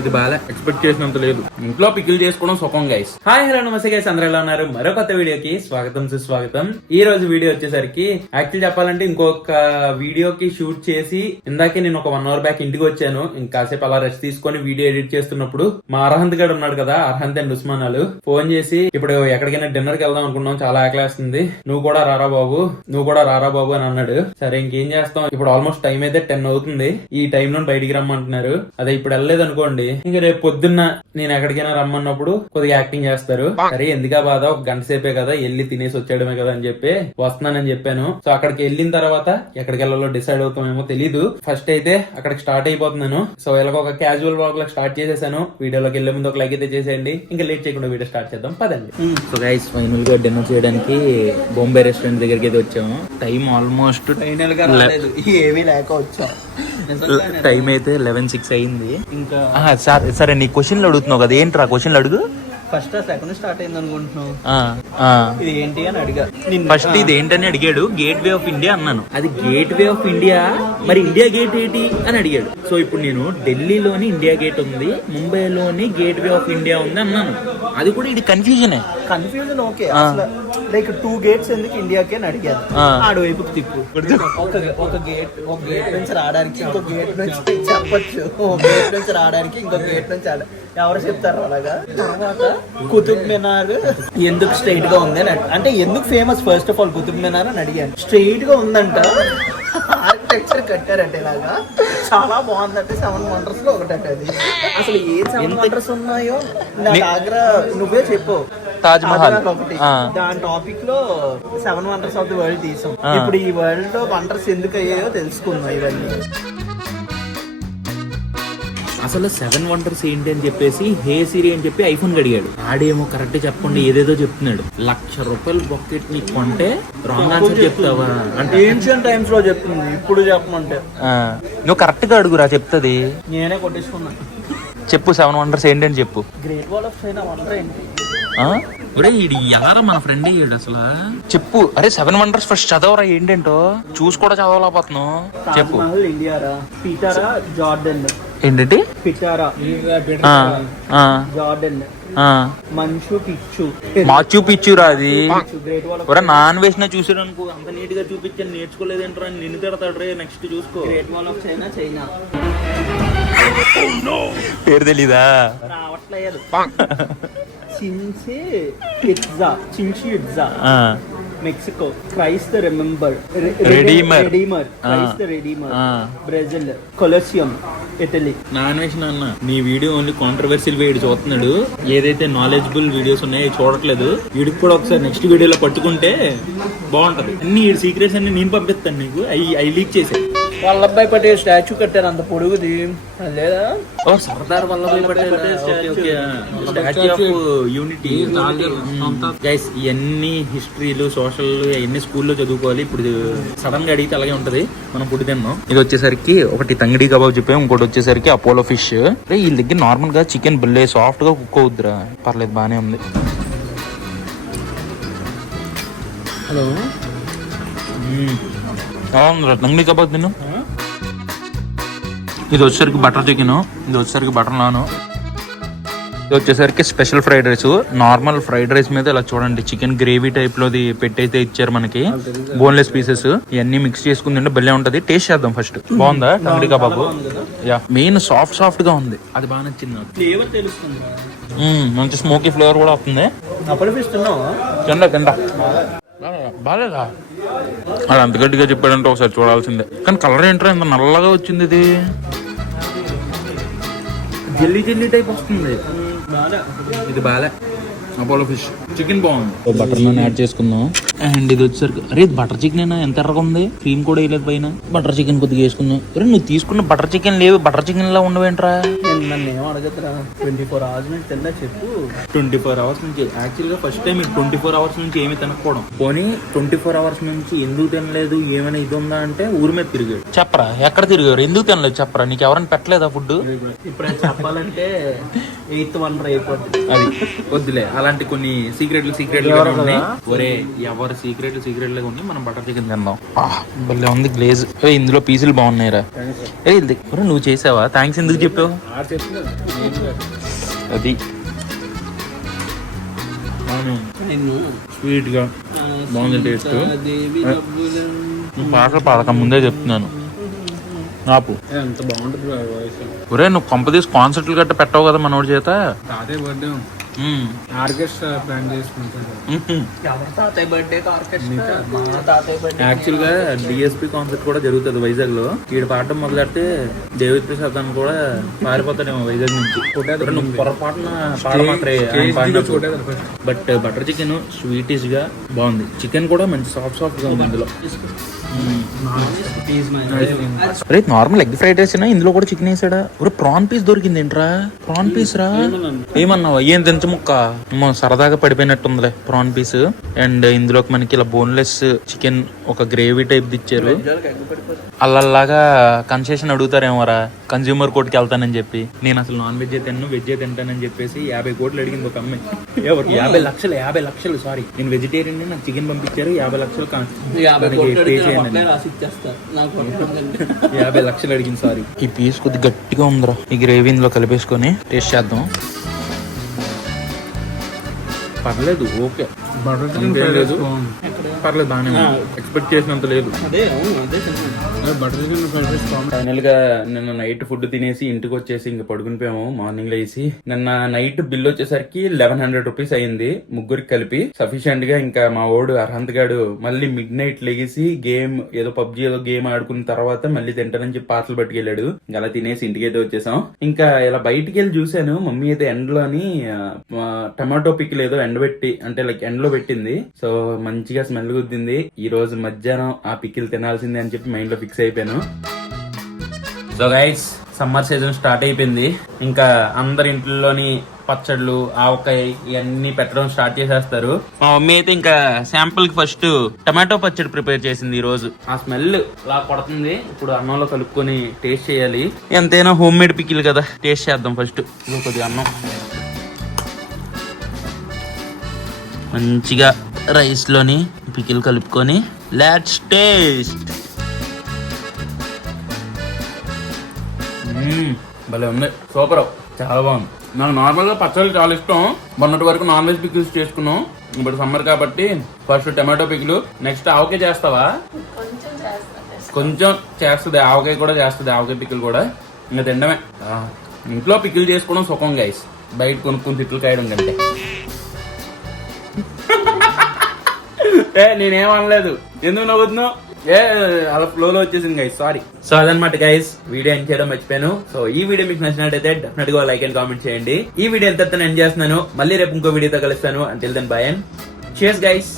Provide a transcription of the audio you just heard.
ఇది బాగా ఎక్స్పెక్ట్ చేసినంత లేదు. ఇంట్లో పికిల్ చేసుకోవడం సుఖం గైస్ హాయ్ హలో నమస్తే గైస్ అందరూ ఎలా ఉన్నారు? మరో కొత్త వీడియోకి స్వాగతం సుస్వాగతం. ఈ రోజు వీడియో వచ్చేసరికి యాక్చువల్ చెప్పాలంటే ఇంకొక వీడియోకి షూట్ చేసి ఇందాకే నేను ఒక వన్ అవర్ బ్యాక్ ఇంటికి వచ్చాను. ఇంకాసేపు అలా రెస్ట్ తీసుకొని వీడియో ఎడిట్ చేస్తున్నప్పుడు మా అర్హంత్ గడు ఉన్నాడు కదా అర్హంత్ అండ్ ఉస్మానాలు ఫోన్ చేసి ఇప్పుడు ఎక్కడికైనా డిన్నర్కి వెళ్దాం అనుకున్నాం చాలా ఆకలేస్తుంది. నువ్వు కూడా రారా బాబు నువ్వు కూడా రారా బాబు అని అన్నాడు. సరే ఇంకేం చేస్తాం? ఇప్పుడు ఆల్మోస్ట్ టైం అయితే టెన్ అవుతుంది. ఈ టైం లో బయటికి రమ్మంటున్నారు. అదే ఇప్పుడు వెళ్ళలేదు అనుకోండి. ఇంకా రేపు పొద్దున్న నేను ఎక్కడికైనా రమ్మన్నప్పుడు కొద్దిగా యాక్టింగ్ చేస్తారు. సరే ఎందుకా బాధ? ఒక గంట సేపే కదా వెళ్ళి తినేసి వచ్చేయడమే కదా అని చెప్పి వస్తున్నానని చెప్పాను. సో అక్కడికి వెళ్ళిన తర్వాత ఎక్కడికి వెళ్ళాలో డిసైడ్ అవుతామేమో తెలీదు. ఫస్ట్ అయితే అక్కడికి స్టార్ట్ అయిపోతున్నాను. సో ఇలాగ ఒక క్యాజువల్ వాక్లో స్టార్ట్ చేసేసాను. వీడియోలోకి వెళ్ళే ముందు ఒక లైక్ అయితే చేసేయండి. ఇంకా లేట్ చేయకుండా వీడియో స్టార్ట్ చేద్దాం. పదండి. సో గైస్ ఫైనల్గా డిన్నర్ చేయడానికి బొంబే రెస్టారెంట్ దగ్గరికి అయితే వచ్చాము. టైం ఆల్మోస్ట్ ఫైనల్గా రాలేదు ఏమీ లేక వచ్చాం. టైం అయితే లెవెన్ సిక్స్ అయింది. ఇంకా సరే- సరే నీ క్వశ్చన్లు అడుగుతున్నావు కదా. ఏంట్రా క్వశ్చన్లు అడుగు? ఫస్ట్ సెకండ్ స్టార్ట్ అయింది అనుకుంటున్నావు. ఇది ఏంటి అని అడిగా. ఫస్ట్ ఇది ఏంటని అడిగాడు. గేట్ వే ఆఫ్ ఇండియా అన్నాను. అది గేట్ వే ఆఫ్ ఇండియా మరి ఇండియా గేట్ ఏంటి అని అడిగాడు. సో ఇప్పుడు నేను ఢిల్లీలోని ఇండియా గేట్ ఉంది ముంబైలోని గేట్ వే ఆఫ్ ఇండియా ఉంది అన్నాను. అది కూడా ఇది కన్ఫ్యూజనే confusion okay like two gates ఎందుకు ఇండియాకి అని అడిగాను. ఆడు వైపుకి తిప్పు. ఒక ఒక గేట్ ఒక గేట్ నుంచి రావడానికి ఇంకో గేట్ నుంచి చెప్పొచ్చు. ఒక గేట్ నుంచి రావడానికి ఇంకో గేట్ నుంచి ఆడ- ఎవరు చెప్తారు అలాగా? తర్వాత కుతుబ్ మినార్ ఎందుకు స్ట్రైట్గా ఉంది అని అంటే ఎందుకు famous first of all Qutub Minar అని అడిగాను. స్ట్రైట్గా ఉందంట. ఆర్కిటెక్చర్ కట్టారంటే ఇలాగా. చాలా బాగుందంటే సెవెన్ వండర్స్లో ఒకటి అది. అసలు ఏ సెవెన్ వండర్స్ ఉన్నాయో నా దగ్గర నువ్వే చెప్పు. తాజ్ మహల్. ఒకటి. దాని టాపిక్లో seven wonders of the world తీసాం. ఇప్పుడు ఈ వరల్డ్లో వండర్స్ ఎందుకు అయ్యాయో తెలుసుకుందాం ఇవన్నీ. అసలు సెవెన్ వండర్స్ ఏంటి అని చెప్పేసి హే సిరి అని చెప్పి ఐఫోన్ అడిగాడు ఆడేమో కరెక్ట్ చెప్పకుండా ఏదేదో చెప్తున్నాడు. లక్ష రూపాయలు బొక్కెట్ నీ కొంటే రాంగ్ ఆన్సర్ చెప్తావా? అంటే ఏన్షియన్ టైమ్స్లో చెప్తుంది ఇప్పుడు చెప్పమంటే. నువ్వు కరెక్ట్గా అడుగురా చెప్తుంది. నేనే కొట్టేసుకున్నా. చెప్పు సెవెన్ వండర్స్ ఏంటి అని చెప్పు. Great wall of China wonder ఏంటి? ఒరే ఇది ఎవరా మన ఫ్రెండ్ అసలు? చెప్పు. అరే సెవెన్ వండర్స్ ఫస్ట్ చదవరా ఏంటంటో? చూసి కూడా చదవలేకపోతున్నావు. చెప్పు. ఇండియారా? పీటారా జార్డన్ ఏంటంటే? Petra Jordan. మంచు పిచ్చు మాచు పిచ్చురా అది. ఒరే నాన్ వేసిన చూసాడు అనుకో అంత నీట్గా చూపించాను నేర్చుకోలేదేంట్రా అని నిన్ను తిడతాడు రే నెక్స్ట్ చూసుకో. Great wall of China China పేరు తెలీదా? రావట్లేదు చించి ఇట్జా చించి ఆ, Mexico Christ remember Redeemer. Redeemer Redeemer ఆ. బ్రెజిల్ కొలసియం ఇటలీ నాన్ వేసిన అన్న నీ వీడియో ఓన్లీ కాంట్రవర్సీల్ వీడియో చూస్తున్నాడు. ఏదైతే నాలెడ్జబుల్ వీడియోస్ ఉన్నాయో చూడట్లేదు. వీడికి కూడా ఒకసారి నెక్స్ట్ వీడియోలో పట్టుకుంటే బాగుంటది. అన్ని సీక్రెట్స్ అన్ని నేను పంపిస్తాను నీకు. అవి అవి లీక్ చేసాయి. వల్లభాయ్ పటేల్ స్టాచ్యూ కట్టారు అంత పొడుగుది. లేదా? Sardar Vallabhbhai Patel statue. Of unity guys ఇవన్నీ హిస్టరీలు సోషల్ ఇవన్నీ స్కూల్లో చదువుకోవాలి. ఇప్పుడు సడన్గా అడిగితే అలాగే ఉంటది. మనం ఫుడ్ తిన్నాం. ఇది వచ్చేసరికి ఒకటి తంగిడి కబాబ్ చెప్పాము ఇంకోటి వచ్చేసరికి అపోలో ఫిష్ వీళ్ళ దగ్గర నార్మల్గా చికెన్ బిల్లే సాఫ్ట్గా కుక్ అవుద్దిరా. పర్లేదు బానే ఉంది. హలో? తంగిడి కబాబ్ తిను ఇది వచ్చేసరికి బటర్ చికెన్. ఇది వచ్చేసరికి బటర్ నాను. ఇది వచ్చేసరికి special fried rice. Normal fried rice మీద ఇలా చూడండి. చికెన్ గ్రేవీ టైప్ లోది పెట్టయితే ఇచ్చారు మనకి. Boneless pieces. ఇవన్నీ మిక్స్ చేసుకుని తింటే భలే ఉంటది. టేస్ట్ చేద్దాం ఫస్ట్. బాగుందా? Tangdi kebab? Yeah. Main soft సాఫ్ట్గా ఉంది. అది బాగా నచ్చింది మంచి స్మోకీ ఫ్లేవర్ కూడా వస్తుంది. తిండా తిండా. బాగాలేదా అది అంత గట్టిగా చెప్పాడంటే ఒకసారి చూడాల్సిందే. కానీ కలర్ ఏంట్రా ఇంత నల్లగా వచ్చింది ఇది? జెల్లీ జెల్లీ టైప్ వస్తుంది ఇది బాలే. అపోలో ఫిష్ చికెన్ బాగుంది బటర్ నాన్ యాడ్ చేసుకుందాం. అండ్ ఇది వచ్చేసరికి అరే ఇది బటర్ చికెన్ అయినా ఎంత ఎర్రగా ఉంది? క్రీమ్ కూడా వేయలేదు పైన. బటర్ చికెన్ కొద్దిగా వేసుకుందాం. అరే నువ్వు తీసుకున్న బటర్ చికెన్ లేవు. బటర్ చికెన్ లా ఉండవేంట్రా? నేను నన్ను ఏం అడగదురా? ట్వంటీ ఫోర్ అవర్స్ నుంచి తిన్నా చెప్పు. ట్వంటీ ఫోర్ అవర్స్ నుంచి యాక్చువల్గా first time twenty four hours నుంచి ఏమీ తినకపోవడం. పోనీ ట్వంటీ ఫోర్ అవర్స్ నుంచి ఎందుకు తినలేదు? ఏమైనా ఇది ఉందా అంటే ఊరి మీద తిరిగాడు. చెప్పరా ఎక్కడ తిరిగారు ఎందుకు తినలేదు? చెప్పరా నీకు ఎవరైనా పెట్టలేదా ఫుడ్ ఇప్పుడు చెప్పాలంటే ఎయిత్ వండర్ అయిపోద్ది అది. వద్దులే అలాంటి కొన్ని సీక్రెట్లు సీక్రెట్లు? ఒరే ఎవరు ఎవరి సీక్రెట్ సీక్రెట్ లాగా ఉంది మనం బటర్ చికెన్ తిందాం. భలే ఉంది గ్లేజ్ ఏ ఇందులో పీసులు బాగున్నాయిరా. ఏ ఇది ఒరే, నువ్వు చేసావా? థ్యాంక్స్ ఎందుకు చెప్పావు? అది. నిన్ను స్వీట్గా బాగుంది టేస్ట్ పాటలు పాడక ముందే చెప్తున్నాను. ఆపు. ఎంత బాగుంటుంది వాయిస్ ఒరే నువ్వు కొంప తీసి కాన్సర్ట్లు గట్ట పెట్టావు కదా మనోడి చేత. తాతయ్య birthday. Orchestra plan birthday orchestra? మా తాతయ్య బర్త్డే యాక్చువల్గా డిఎస్పి కాన్సర్ట్ కూడా జరుగుతుంది వైజాగ్లో ఈడ పాడడం మొదలెడితే దేవిత్ ప్రసాద్ అని కూడా పారిపోతాడేమో వైజాగ్ నుంచి. పొరపాటున. బట్ బటర్ చికెన్ స్వీటిష్గా బాగుంది. చికెన్ కూడా మంచి సాఫ్ట్ సాఫ్ట్గా ఉంది ఇందులో. నార్మల్ ఎగ్ ఫ్రైడ్ రైస్ ఇందులో కూడా చికెన్ వేసాడా? ఒరే ప్రాన్ పీస్ దొరికింది ఏంట్రా ప్రాన్ పీస్ రా ఏమన్నావా? ఏం ముక్క ఏమో సరదాగా పడిపోయినట్టుందిలే ప్రాన్ పీస్ అండ్ ఇందులోకి మనకి ఇలా బోన్లెస్ చికెన్ ఒక గ్రేవీ టైప్ ఇచ్చారు అల్లల్లాగా కన్సెషన్ అడుగుతారేమోరా. కన్జ్యూమర్ కోర్టుకి వెళ్తానని చెప్పి. నేను అసలు నాన్ వెజ్ తిన్ను వెజ్ తింటానని చెప్పేసి యాభై కోట్లు అడిగింది ఒక అమ్మాయి ఎవరు? యాభై లక్షలు యాభై లక్షలు సారీ నేను వెజిటేరియన్ నాకు చికెన్ పంపించారు యాభై లక్షలు యాభై లక్షలు అడిగింది సారీ ఈ పీస్ కొద్ది గట్టిగా ఉందిరా. ఈ గ్రేవీ ఇందులో కలిపేసుకొని టేస్ట్ చేద్దాం. పర్లేదు ఓకే బటర్ చికెన్ లేదు. పర్లేదు బాగానే ఎక్స్పెక్ట్ చేసినంత లేదు. అదే అవును అదే తిన్నాను బటర్ చికెన్ ఫ్రైడ్ రైస్ బాగుంది ఫైనల్గా నిన్న నైట్ ఫుడ్ తినేసి ఇంటికి వచ్చేసి ఇంక పడుకుని పోయాము మార్నింగ్ లేసి నిన్న నైట్ బిల్ వచ్చేసరికి లెవెన్ హండ్రెడ్ రూపీస్ అయింది. ముగ్గురికి కలిపి సఫిషియెంట్గా ఇంకా మా ఓడు అర్హంత్ గాడు మళ్ళీ మిడ్ నైట్ లెగిసి గేమ్ ఏదో పబ్జి ఏదో గేమ్ ఆడుకున్న తర్వాత మళ్ళీ తింటానని చెప్పి పార్సల్ పట్టుకెళ్ళాడు. ఇంకా అలా తినేసి ఇంటికి అయితే వచ్చేసాం. ఇంకా ఇలా బయటికి వెళ్ళి చూసాను మమ్మీ అయితే ఎండలోని టమాటో పిక్లు ఏదో ఎండబెట్టి అంటే లైక్ ఎండలో పెట్టింది. సో మంచిగా స్మెల్ వెలుగుద్దింది. ఈ రోజు మధ్యాహ్నం ఆ పిక్కిలు తినాల్సిందే అని చెప్పి మైండ్లో ఫిక్స్ అయిపోయాను. So guides summer season start అయిపోయింది. ఇంకా అందరి ఇంట్లోని పచ్చళ్ళు ఆవకాయ ఇవన్నీ పెట్టడం స్టార్ట్ చేసేస్తారు. మా మమ్మీ అయితే ఇంకా శాంపుల్కి ఫస్ట్ టమాటో పచ్చడి ప్రిపేర్ చేసింది ఈ రోజు. ఆ స్మెల్ లా పడుతుంది ఇప్పుడు అన్నంలో కలుపుకొని టేస్ట్ చేయాలి. ఎంతైనా హోమ్ మేడ్ పికిల్ కదా. టేస్ట్ చేద్దాం ఫస్ట్ కొద్దిగా అన్నం. మంచిగా రైస్లోని పికిల్ కలుపుకొని లెట్స్ టేస్ట్. భలే ఉంది. సూపర్. చాలా బాగుంది. నాకు నార్మల్గా పచ్చళ్ళు చాలా ఇష్టం. మొన్నటి వరకు నాన్ వెజ్ పికిల్స్ చేసుకున్నాం. ఇప్పుడు సమ్మర్ కాబట్టి first tomato pickle next avakaya చేస్తావా? కొంచెం చేస్తుంది. ఆవకాయ కూడా చేస్తుంది. ఆవకాయ పికిల్ కూడా. ఇంకా తినడమే. ఇంట్లో పికిల్ చేసుకోవడం సుఖం గైస్ బయట కొనుక్కుని తిట్లు కాయడం కంటే. ఏ నేనేం అనలేదు ఎందుకు నవ్వుతున్నావు? ఏ అలా ఫ్లోలో వచ్చేసింది గైస్ సారీ సో అదనమాట గైస్ వీడియో ఎండ్ చేయడం మర్చిపోయాను. సో ఈ వీడియో మీకు నచ్చినట్టయితే డెఫినెట్గా లైక్ అండ్ కామెంట్ చేయండి. ఈ వీడియో ఎంత ఎండ్ చేస్తున్నాను. మళ్ళీ రేపు ఇంకో వీడియోతో కలుస్తాను. అంటిల్ దెన్ బాయ్ అండ్ చేస్ గైస్